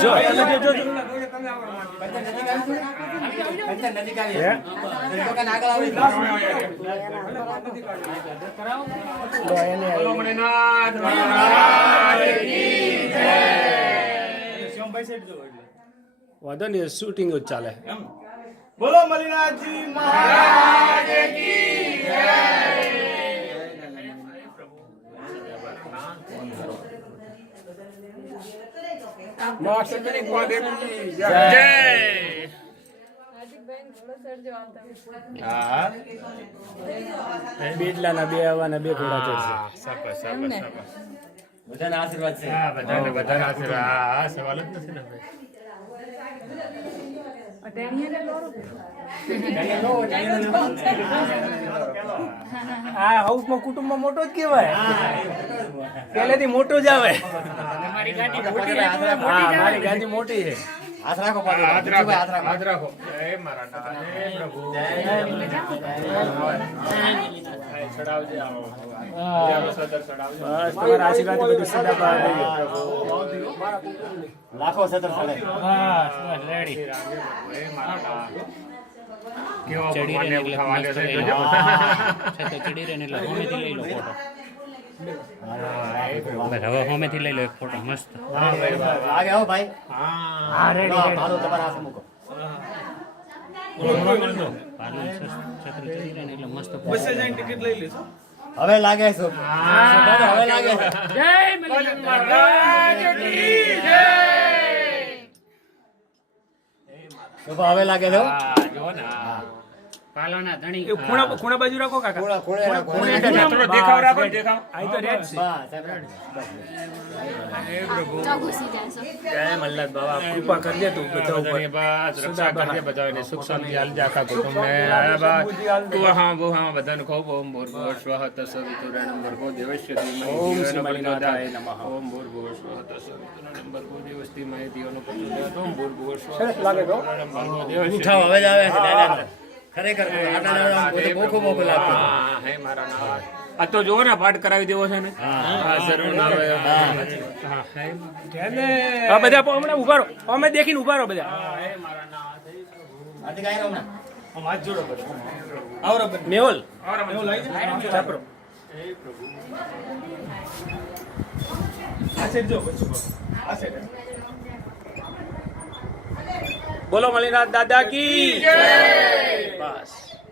જો વાંધો નહીં, શૂટિંગ જ ચાલે. બોલો મલિનાથજી મહારાજ કી જય. બેડલાના બે આવવાના બે ઘોડા ચડશે. બધાના આશીર્વાદ છે. બધાના આશીર્વાદ. હા, સવાલ જ નથી ને ભાઈ. આ હાઉસમાં કુટુંબમાં મોટો જ કહેવાય, પહેલેથી મોટો જ આવે. મારી ગાડી મોટી છે. હાથ રાખો પાછો. હાથ રાખો, હાથ રાખો. જય મારા નાથ, હે પ્રભુ. ચડાવજે, આવો. સદર ચડાવજે. બસ તમારા આશીર્વાદ બધું સદા બહાર લઈ લો. લાખો સતર સાડે. રેડી. હે મારા નાથ. કેવો ચડી ભગવાનને રહે એટલે ઉઠાવા મસ્ત લે છે, લઈ લો. જોજો. છતાં ચડી રહે ને એટલે હોમેથી લઈ લો ફોટો. હે પ્રભુ. બસ હવે હોમેથી લઈ લો એક ફોટો મસ્ત. હા, ભાઈ, ભાઈ. આગે આવો ભાઈ. હા, ભાલો તમારા હાથે મૂકો. પાર્લર છત્ર ચડી રહે ને એટલે મસ્ત ટિકિટ લઈ લેજો. હવે લાગે છે. હવે લાગે છે. શોભા હવે લાગે છે. હા, જો ને. હા. પાલોના ધણી એ ખૂણા બાજુ રાખો કાકા. ખૂણા ખૂણે રાખો. થોડો દેખાવ રાખો, દેખાવ. આ તો રેડ છે. બસ, હે પ્રભુ. જય મલ્લાદ બાબા, કૃપા કરજે તું બધા ઉપર. બધાની બસ રક્ષા કરજે, બધાને સુખ શાંતિ આલજે આખા કુટુંબને. હા, બસ. તું હા બહુ હા બધાને ખૂબ ઓમ ભૂર્ભુવઃ સ્વઃ તત્સવિતુર્વરેણ્યં ભર્ગો દેવસ્ય ધીમહિ ઓમ ધિયો શ્રી ન મલ્લિનાથાય પ્રચોદયાત. નમઃ. ઓમ ભૂર્ભુવઃ સ્વઃ તત્સવિતુર્વરેણ્યં ભર્ગો દેવસ્ય ધીમહિ ધિયો ન પ્રચોદયાત. ઓમ ભૂર્ભુવઃ સ્વઃ તત્સવિતુર્વરેણ્યં ભર્ગો દેવસ્ય ઉઠાવ હવે જ આવે છે દાદા. ખરેખર આટલા દાડા પોતે બોખો બોખો લાગતો. હા, હે મારા નાથ. આ તો જોવો ને પાઠ કરાવી દેવો છે ને. હા, જરૂર ના આવે. હા, હે. આ બધા હમણાં ઉભા રહો, અમે દેખીને ઉભા રહો બધા. હે મારા નાથ. હે પ્રભુ. આજે કાંઈ રહું ના. મેહુલ હે ચાપરો. પ્રભુ. બોલો મલિનાથ દાદા કી જય. બસ